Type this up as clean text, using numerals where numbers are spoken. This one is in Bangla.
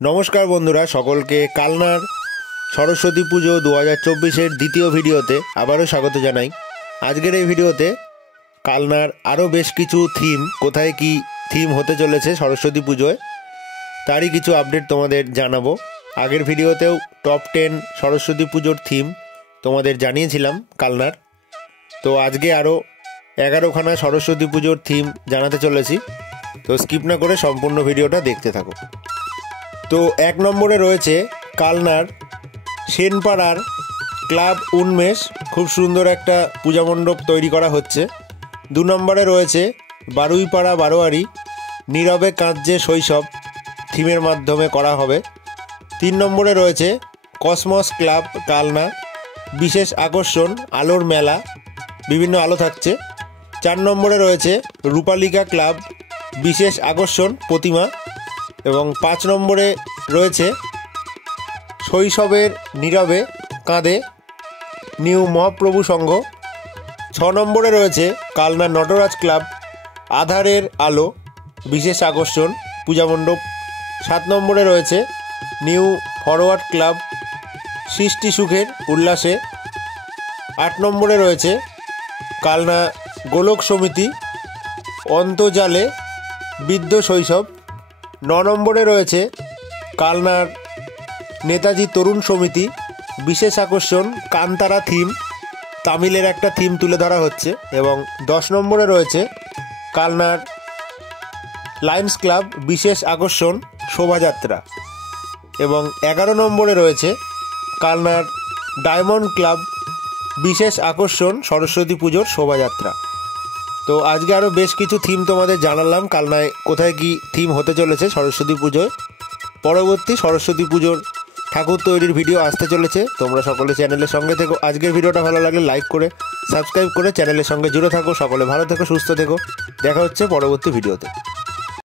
নমস্কার বন্ধুরা, সকলকে কালনার সরস্বতী পুজো 2024-এর দ্বিতীয় ভিডিওতে আবারও স্বাগত জানাই। আজকের এই ভিডিওতে কালনার আরও বেশ কিছু কোথায় কি থিম হতে চলেছে সরস্বতী পুজোয় তারই কিছু আপডেট তোমাদের জানাবো। আগের ভিডিওতেও টপ 10 সরস্বতী পুজোর থিম তোমাদের জানিয়েছিলাম কালনার। তো আজকে আরও 11খানা সরস্বতী পুজোর থিম জানাতে চলেছি, তো স্কিপ না করে সম্পূর্ণ ভিডিওটা দেখতে থাকো। তো 1 নম্বরে রয়েছে কালনার সেনপাড়ার ক্লাব উন্মেষ, খুব সুন্দর একটা পূজা মণ্ডপ তৈরি করা হচ্ছে। 2 নম্বরে রয়েছে বারুইপাড়া বারোয়ারি নীরবে কাঁদছে শৈশব, থিমের মাধ্যমে করা হবে। 3 নম্বরে রয়েছে কসমস ক্লাব কালনা, বিশেষ আকর্ষণ আলোর মেলা, বিভিন্ন আলো থাকছে। 4 নম্বরে রয়েছে রূপালিকা ক্লাব, বিশেষ আকর্ষণ প্রতিমা। এবং 5 নম্বরে রয়েছে শৈশবের নীরবে কাঁদে নিউ মহাপ্রভু সংঘ। 6 নম্বরে রয়েছে কালনা নটরাজ ক্লাব, আধারের আলো, বিশেষ আকর্ষণ পূজা মণ্ডপ। 7 নম্বরে রয়েছে নিউ ফরওয়ার্ড ক্লাব, সৃষ্টি সুখের উল্লাসে। 8 নম্বরে রয়েছে কালনা গোলক সমিতি, অন্তজালে বৃদ্ধ শৈশব। 9 নম্বরে রয়েছে কালনার নেতাজি তরুণ সমিতি, বিশেষ আকর্ষণ কান্তারা থিম, তামিলের একটা থিম তুলে ধরা হচ্ছে। এবং 10 নম্বরে রয়েছে কালনার লায়ন্স ক্লাব, বিশেষ আকর্ষণ শোভাযাত্রা। এবং 11 নম্বরে রয়েছে কালনার ডায়মন্ড ক্লাব, বিশেষ আকর্ষণ সরস্বতী পুজোর শোভাযাত্রা। তো আজকে আরও বেশ কিছু থিম তোমাদের জানালাম কালনায় কোথায় কি থিম হতে চলেছে সরস্বতী পুজোয়। পরবর্তী সরস্বতী পুজোর ঠাকুর তৈরির ভিডিও আসতে চলেছে, তোমরা সকলে চ্যানেলের সঙ্গে থেকো। আজকের ভিডিওটা ভালো লাগলে লাইক করে সাবস্ক্রাইব করে চ্যানেলের সঙ্গে জুড়ে থাকো। সকলে ভালো থেকো, সুস্থ থেকো, দেখা হচ্ছে পরবর্তী ভিডিওতে।